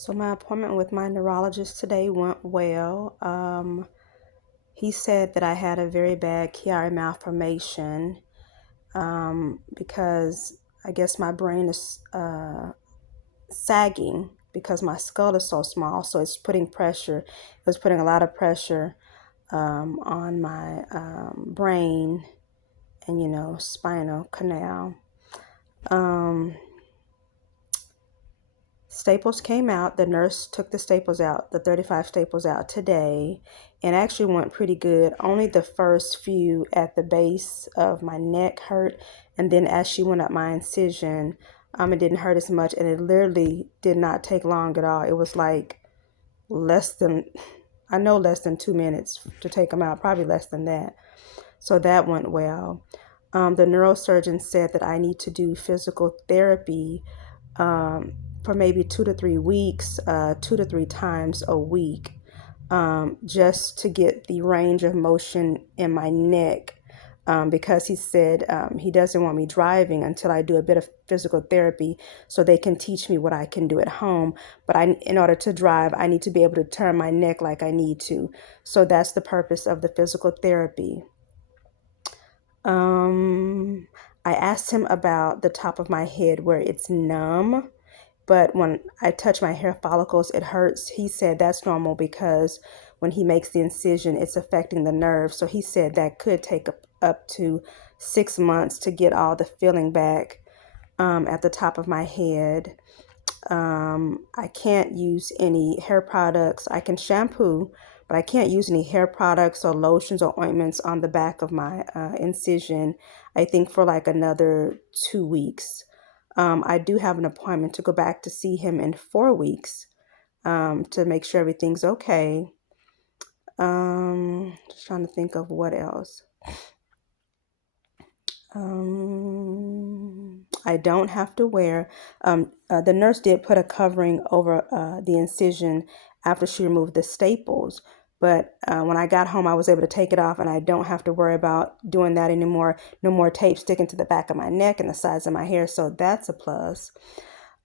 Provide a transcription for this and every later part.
So my appointment with my neurologist today went well. He said that I had a very bad Chiari malformation because I guess my brain is sagging because my skull is so small. So it's putting pressure. It was putting a lot of pressure on my brain and, spinal canal. Um, Staples came out. The nurse took the staples out, the 35 staples out today, and actually went pretty good. Only the first few at the base of my neck hurt, and then as she went up my incision, it didn't hurt as much, and it literally did not take long at all. It was like less than, I know less than 2 minutes to take them out, probably less than that. So that went well. The neurosurgeon said that I need to do physical therapy for maybe 2 to 3 weeks, 2 to 3 times a week, just to get the range of motion in my neck. Because he said he doesn't want me driving until I do a bit of physical therapy so they can teach me what I can do at home. But in order to drive, I need to be able to turn my neck like I need to. So that's the purpose of the physical therapy. I asked him about the top of my head where it's numb, but when I touch my hair follicles, it hurts. He said that's normal because when he makes the incision, it's affecting the nerve. So he said that could take up to 6 months to get all the feeling back at the top of my head. I can't use any hair products. I can shampoo, but I can't use any hair products or lotions or ointments on the back of my incision, I think for like another 2 weeks. I do have an appointment to go back to see him in 4 weeks to make sure everything's okay. Just trying to think of what else. I don't have to wear, the nurse did put a covering over the incision after she removed the staples. But when I got home, I was able to take it off and I don't have to worry about doing that anymore. No more tape sticking to the back of my neck and the sides of my hair. So that's a plus.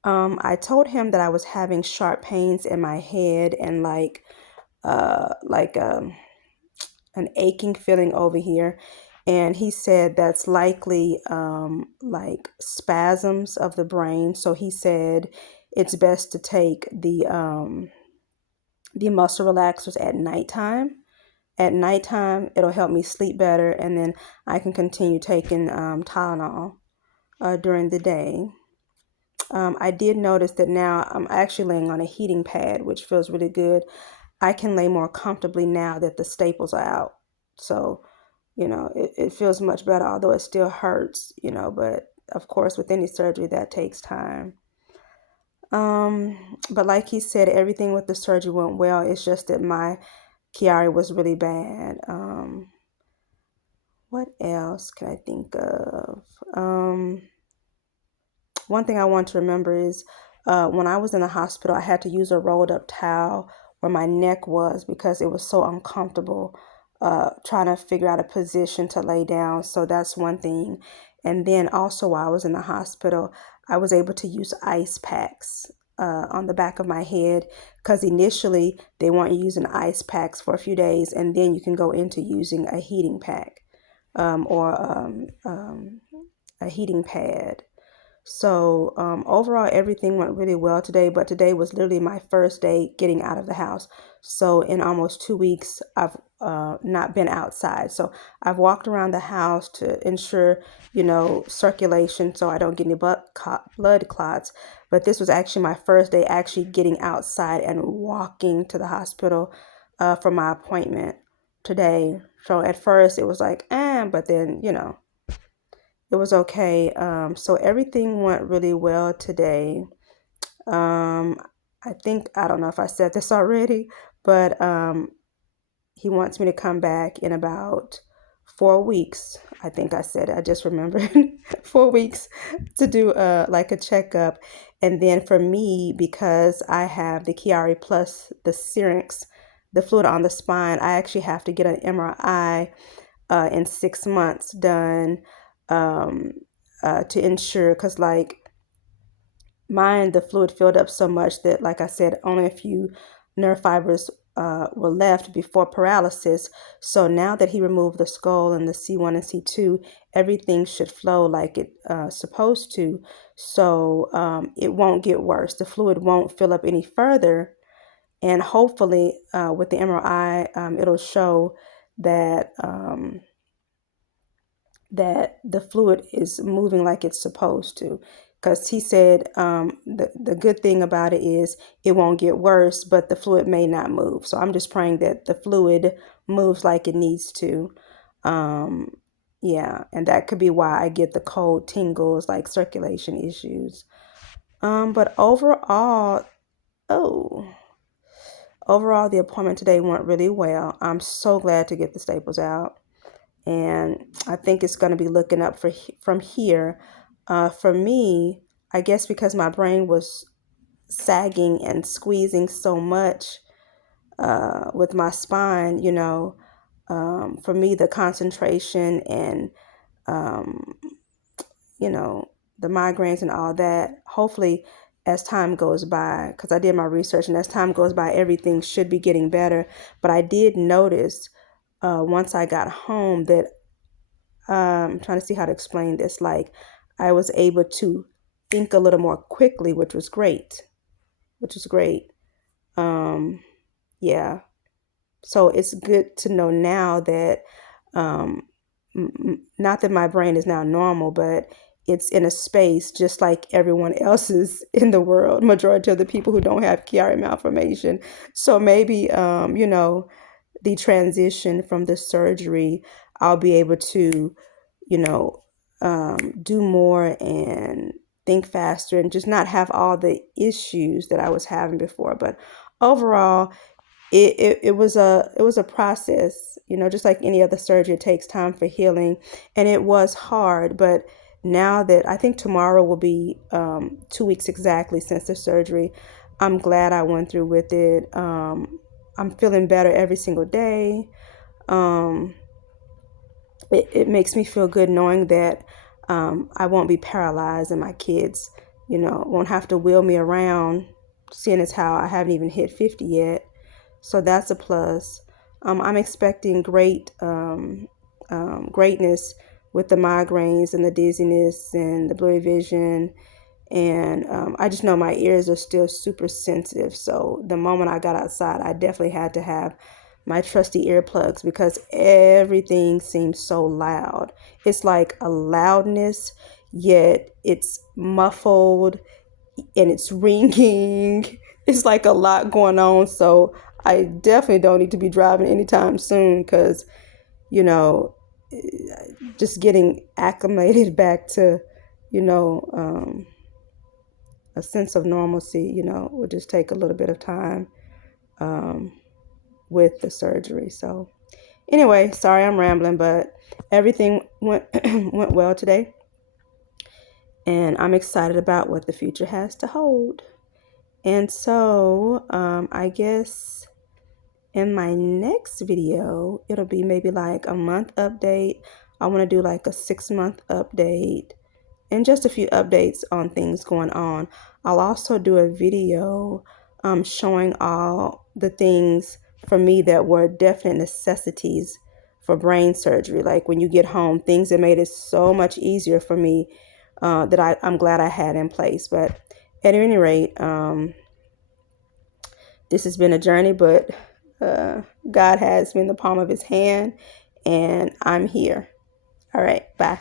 I told him that I was having sharp pains in my head and like an aching feeling over here. And he said that's likely like spasms of the brain. So he said it's best to take the muscle relaxers at nighttime. At nighttime, it'll help me sleep better, and then I can continue taking Tylenol during the day. I did notice that now I'm actually laying on a heating pad, which feels really good. I can lay more comfortably now that the staples are out. So, it feels much better, although it still hurts, but of course, with any surgery, that takes time. But like he said, everything with the surgery went well. It's just that my Chiari was really bad. What else can I think of? One thing I want to remember is when I was in the hospital, I had to use a rolled up towel where my neck was because it was so uncomfortable trying to figure out a position to lay down. So that's one thing. And then also while I was in the hospital, I was able to use ice packs on the back of my head because initially they want you using ice packs for a few days and then you can go into using a heating pack or a heating pad. So overall, everything went really well today, but today was literally my first day getting out of the house. So in almost 2 weeks, I've not been outside. So I've walked around the house to ensure, circulation so I don't get any blood clots. But this was actually my first day actually getting outside and walking to the hospital for my appointment today. So at first it was like, but then, it was okay. So everything went really well today. Um, I don't know if I said this already, but he wants me to come back in about 4 weeks. I think I said it. I just remembered 4 weeks to do like a checkup. And then for me, because I have the Chiari plus the Syrinx, the fluid on the spine, I actually have to get an MRI in 6 months done um, to ensure, because like mine, the fluid filled up so much that, like I said, only a few nerve fibers were left before paralysis. So now that he removed the skull and the C1 and C2, everything should flow like it supposed to. So it won't get worse. The fluid won't fill up any further. And hopefully with the MRI, it'll show that that the fluid is moving like it's supposed to. Because he said the good thing about it is it won't get worse, but the fluid may not move. So I'm just praying that the fluid moves like it needs to. Um, yeah, and that could be why I get the cold tingles, like circulation issues. But oh, overall, the appointment today went really well. I'm so glad to get the staples out. And I think it's going to be looking up from here. For me, I guess because my brain was sagging and squeezing so much with my spine, for me, the concentration and, um, the migraines and all that, hopefully, as time goes by, because I did my research, and as time goes by, everything should be getting better. But I did notice once I got home that I'm trying to see how to explain this. Like, I was able to think a little more quickly, which was great, which is great. Um, yeah. So it's good to know now that, um, not that my brain is now normal, but it's in a space just like everyone else's in the world, majority of the people who don't have Chiari malformation. So maybe, the transition from the surgery, I'll be able to, you know, do more and think faster and just not have all the issues that I was having before. But overall, it was a process, just like any other surgery. It takes time for healing, and it was hard. But now that I think tomorrow will be 2 weeks exactly since the surgery, I'm glad I went through with it. I'm feeling better every single day. Um, it makes me feel good knowing that I won't be paralyzed and my kids, won't have to wheel me around, seeing as how I haven't even hit 50 yet. So that's a plus. I'm expecting greatness with the migraines and the dizziness and the blurry vision. And I just know my ears are still super sensitive. So the moment I got outside, I definitely had to have my trusty earplugs because everything seems so loud. It's like a loudness, yet it's muffled and it's ringing. It's like a lot going on. So I definitely don't need to be driving anytime soon because, you know, just getting acclimated back to, you know, a sense of normalcy, would just take a little bit of time um, with the surgery. So anyway, sorry I'm rambling, but everything went went well today, and I'm excited about what the future has to hold. And so I guess in my next video, it'll be maybe like a month update. I want to do like a 6-month update and just a few updates on things going on. I'll also do a video showing all the things for me that were definite necessities for brain surgery. Like when you get home, things that made it so much easier for me that I'm glad I had in place. But at any rate, this has been a journey, but God has me in the palm of his hand, and I'm here. All right, bye.